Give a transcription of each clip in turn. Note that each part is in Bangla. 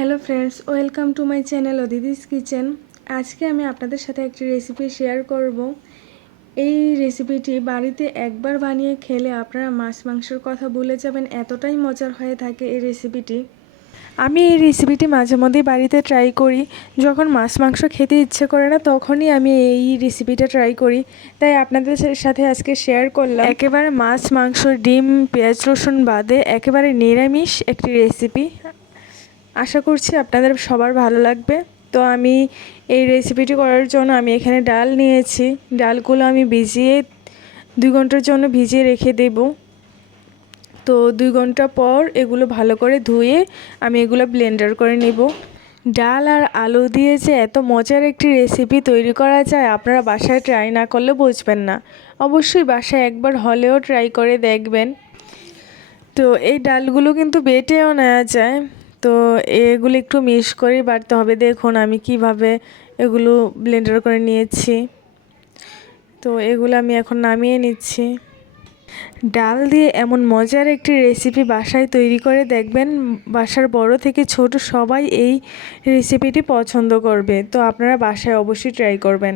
Hello friends welcome to my channel অদিদিস kitchen আজকে আমি আপনাদের সাথে একটি রেসিপি শেয়ার করব। এই রেসিপিটি বাড়িতে একবার বানিয়ে খেলে আপনারা মাছ মাংসের কথা ভুলে যাবেন, এতটাই মজার হয়ে থাকে এই রেসিপিটি আমি এই রেসিপিটি মাঝে মধ্যেই বাড়িতে ট্রাই করি। যখন মাছ মাংস খেতে ইচ্ছে করে না, তখনই আমি এই রেসিপিটা ট্রাই করি। তাই আপনাদের সাথে আজকে শেয়ার করলাম। একেবারে মাছ মাংস, ডিম, পেঁয়াজ, রসুন বাদে একেবারে নিরামিষ একটি রেসিপি আশা করছি আপনাদের সবার ভালো লাগবে। তো আমি এই রেসিপিটি করার জন্য আমি এখানে ডাল নিয়েছি। ডালগুলো আমি ভিজিয়ে দুই ঘণ্টার জন্য ভিজিয়ে রেখে দেব। তো দুই ঘণ্টা পর এগুলো ভালো করে ধুয়ে আমি এগুলো ব্লেন্ডার করে নেব। ডাল আর আলু দিয়ে যে এত মজার একটি রেসিপি তৈরি করা যায়, আপনারা বাসায় ট্রাই না করলে বুঝবেন না। অবশ্যই বাসায় একবার হলেও ট্রাই করে দেখবেন। তো এই ডালগুলো কিন্তু বেটেও নেওয়া যায়। তো এগুলো একটু মিক্স করে বাড়তে হবে। দেখুন আমি কীভাবে এগুলো ব্লেন্ডার করে নিয়েছি। তো এগুলো আমি এখন নামিয়ে নিচ্ছি। ডাল দিয়ে এমন মজার একটি রেসিপি বাসায় তৈরি করে দেখবেন, বাসার বড় থেকে ছোট সবাই এই রেসিপিটি পছন্দ করবে। তো আপনারা বাসায় অবশ্যই ট্রাই করবেন।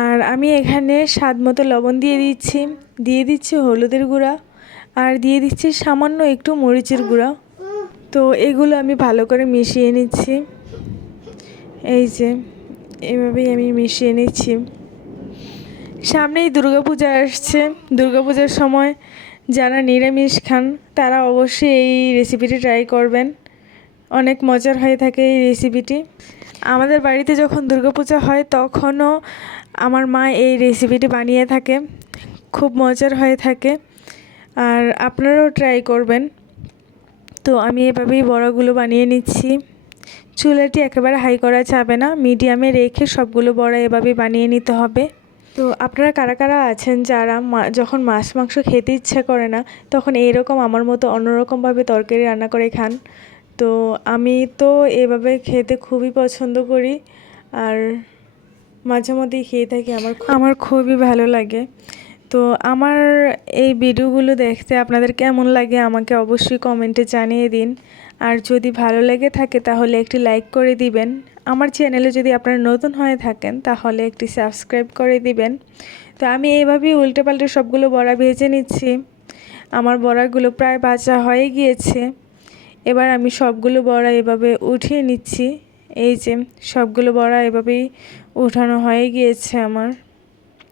আর আমি এখানে স্বাদ মতো লবণ দিয়ে দিচ্ছি। দিয়ে দিচ্ছি হলুদের গুঁড়া। আর দিয়ে দিচ্ছি সামান্য একটু মরিচের গুঁড়া। তো এগুলো আমি ভালো করে মিশিয়ে নিচ্ছি। এই যে, এভাবেই আমি মিশিয়ে নিচ্ছি। সামনেই দুর্গাপূজা আসছে। দুর্গাপূজার সময় যারা নিরামিষ খান, তারা অবশ্যই এই রেসিপিটি ট্রাই করবেন। অনেক মজার হয়ে থাকে এই রেসিপিটি আমাদের বাড়িতে যখন দুর্গাপূজা হয়, তখনও আমার মা এই রেসিপিটি বানিয়ে থাকে। খুব মজার হয়ে থাকে। আর আপনারাও ট্রাই করবেন। তো আমি এভাবেই বড়াগুলো বানিয়ে নিচ্ছি। চুলাটি একেবারে হাই করা যাবে না, মিডিয়ামে রেখে সবগুলো বড়া এভাবে বানিয়ে নিতে হবে। তো আপনারা কারা কারা আছেন যারা যখন মাছ, মাংস খেতে ইচ্ছা করে না, তখন এইরকম আমার মতো অন্যরকমভাবে তরকারি রান্না করে খান। তো আমি তো এভাবে খেতে খুবই পছন্দ করি, আর মাঝে মধ্যেই খেয়ে থাকি, আমার আমার খুবই ভালো লাগে। তো আমার এই ভিডিওগুলো দেখতে আপনাদের কেমন লাগে আমাকে অবশ্যই কমেন্টে জানিয়ে দিন। আর যদি ভালো লেগে থাকে তাহলে একটি লাইক করে দিবেন। আমার চ্যানেলে যদি আপনারা নতুন হয়ে থাকেন তাহলে একটি সাবস্ক্রাইব করে দিবেন। তো আমি এইভাবেই উল্টে পাল্টে সবগুলো বড়া ভেজে নিচ্ছি। আমার বড়াগুলো প্রায় বাঁচা হয়ে গিয়েছে। এবার আমি সবগুলো বড়া এভাবে উঠিয়ে নিচ্ছি। এই যে সবগুলো বড়া এভাবেই উঠানো হয়ে গিয়েছে আমার।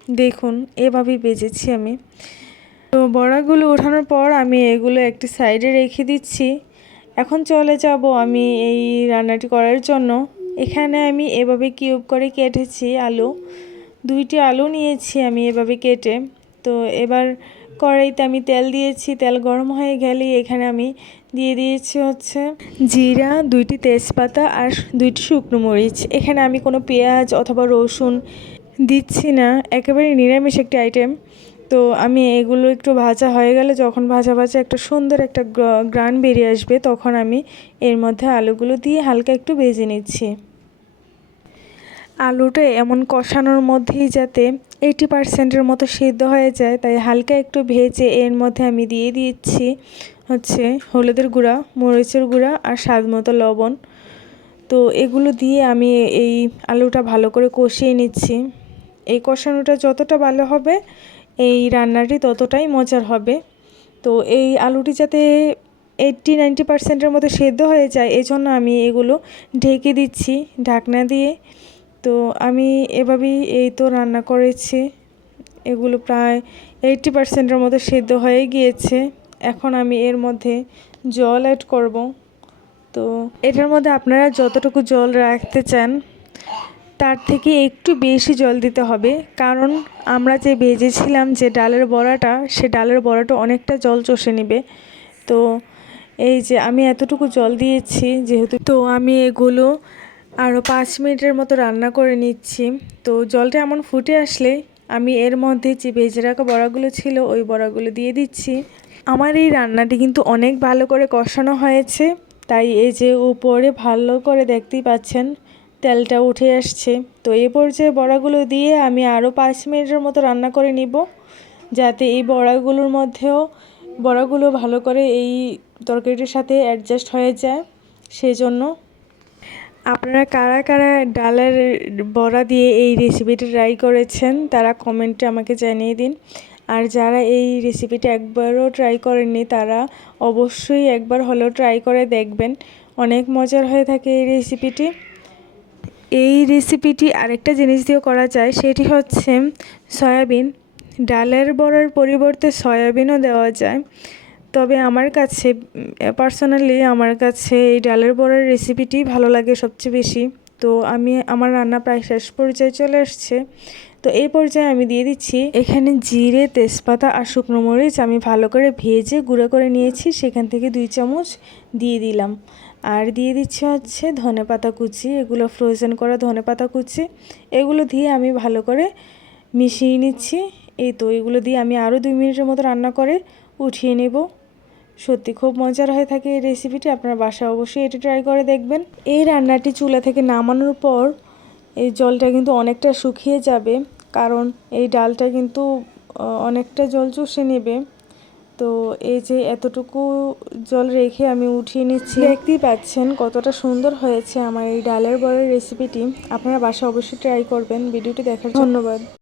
দেখুন, এভাবেই বেজেছি আমি। তো বড়াগুলো ওঠানোর পর আমি এগুলো একটি সাইডে রেখে দিচ্ছি। এখন চলে যাব আমি এই রান্নাটি করার জন্য। এখানে আমি এভাবে কিউব করে কেটেছি আলু। দুইটি আলু নিয়েছি আমি এভাবে কেটে। তো এবার কড়াইতে আমি তেল দিয়েছি, তেল গরম হয়ে গেলে এখানে আমি দিয়ে দিয়েছি হচ্ছে জিরা, দুইটি তেজপাতা আর দুইটি শুকনো মরিচ। এখানে আমি কোনো পেঁয়াজ অথবা রসুন দিচ্ছি না একেবারে নিরামিষ একটি আইটেম তো আমি এগুলো একটু ভাজা হয়ে গেলে যখন ভাজা ভাজা একটা সুন্দর একটা গ্রান বেরিয়ে আসবে, তখন আমি এর মধ্যে আলুগুলো দিয়ে হালকা একটু ভেজে নিচ্ছি। আলুটা এমন কষানোর মধ্যেই যাতে এইটি পারসেন্টের মতো সিদ্ধ হয়ে যায়, তাই হালকা একটু ভেজে এর মধ্যে আমি দিয়ে দিচ্ছি হচ্ছে হলুদের গুঁড়া, মরিচের গুঁড়া আর স্বাদ মতো লবণ। তো এগুলো দিয়ে আমি এই আলুটা ভালো করে কষিয়ে নিচ্ছি। এই কষানোটা যতটা ভালো হবে, এই রান্নাটি ততটাই মজার হবে। তো এই আলুটি যাতে এইট্টি নাইনটি পার্সেন্টের মতো সেদ্ধ হয়ে যায় এই জন্য আমি এগুলো ঢেকে দিচ্ছি ঢাকনা দিয়ে। তো আমি এভাবেই এই তো রান্না করেছি। এগুলো প্রায় এইটটি পার্সেন্টের মতো সেদ্ধ হয়ে গিয়েছে। এখন আমি এর মধ্যে জল অ্যাড করব। তো এটার মধ্যে আপনারা যতটুকু জল রাখতে চান তার থেকে একটু বেশি জল দিতে হবে। কারণ আমরা যে ভেজেছিলাম যে ডালের বড়াটা, সে ডালের বড়াটা অনেকটা জল চষে নেবে। তো এই যে আমি এতটুকু জল দিয়েছি যেহেতু, তো আমি এগুলো আরও পাঁচ মিনিটের মতো রান্না করে নিচ্ছি। তো জলটা এমন ফুটে আসলে আমি এর মধ্যে যে ভেজে রাখা বড়াগুলো ছিল, ওই বড়াগুলো দিয়ে দিচ্ছি। আমার এই রান্নাটি কিন্তু অনেক ভালো করে কষানো হয়েছে। তাই এই যে উপরে ভালো করে দেখতেই পাচ্ছেন তেলটা উঠে আসছে। তো এ পর্যায়ে বড়াগুলো দিয়ে আমি আরও পাঁচ মিনিটের মতো রান্না করে নিব, যাতে এই বড়াগুলোর মধ্যেও বড়াগুলো ভালো করে এই তরকারিটির সাথে অ্যাডজাস্ট হয়ে যায়। সেই জন্য আপনারা কারা কারা ডালের বড়া দিয়ে এই রেসিপিটা ট্রাই করেছেন, তারা কমেন্টে আমাকে জানিয়ে দিন। আর যারা এই রেসিপিটা একবারও ট্রাই করেননি, তারা অবশ্যই একবার হলেও ট্রাই করে দেখবেন। অনেক মজার হয়ে থাকে এই রেসিপিটি এই রেসিপিটি আরেকটা জিনিস দিয়েও করা যায়, সেটি হচ্ছে সয়াবিন। ডালের বড়ার পরিবর্তে সয়াবিনও দেওয়া যায়। তবে আমার কাছে পার্সোনালি আমার কাছে এই ডালের বড়ার রেসিপিটি ভালো লাগে সবচেয়ে বেশি। তো আমি, আমার রান্না প্রায় শেষ পর্যায়ে চলে আসছে। তো এই পর্যায়ে আমি দিয়ে দিচ্ছি, এখানে জিরে, তেজপাতা আর শুকনো মরিচ আমি ভালো করে ভেজে গুঁড়ো করে নিয়েছি। সেখান থেকে দুই চামচ দিয়ে দিলাম। আর দিয়ে দিচ্ছি হচ্ছে ধনে পাতা কুচি, এগুলো ফ্রোজেন করা ধনে পাতা কুচি। এগুলো দিয়ে আমি ভালো করে মিশিয়ে নিচ্ছি। এই তো, এগুলো দিয়ে আমি আরও দুই মিনিটের মতো রান্না করে উঠিয়ে নেব। সত্যি খুব মজার হয়ে থাকে এই রেসিপিটি আপনার বাসায় অবশ্যই এটি ট্রাই করে দেখবেন। এই রান্নাটি চুলা থেকে নামানোর পর এই জলটা কিন্তু অনেকটা শুকিয়ে যাবে, কারণ এই ডালটা কিন্তু অনেকটা জল চুষে নেবে। তো এই যে এতটুকু জল রেখে আমি উঠিয়ে নিচ্ছি। দেখতেই পাচ্ছেন কতটা সুন্দর হয়েছে আমার এই ডালের বড়ের রেসিপিটি আপনারা বাসা অবশ্যই ট্রাই করবেন। ভিডিওটি দেখার ধন্যবাদ।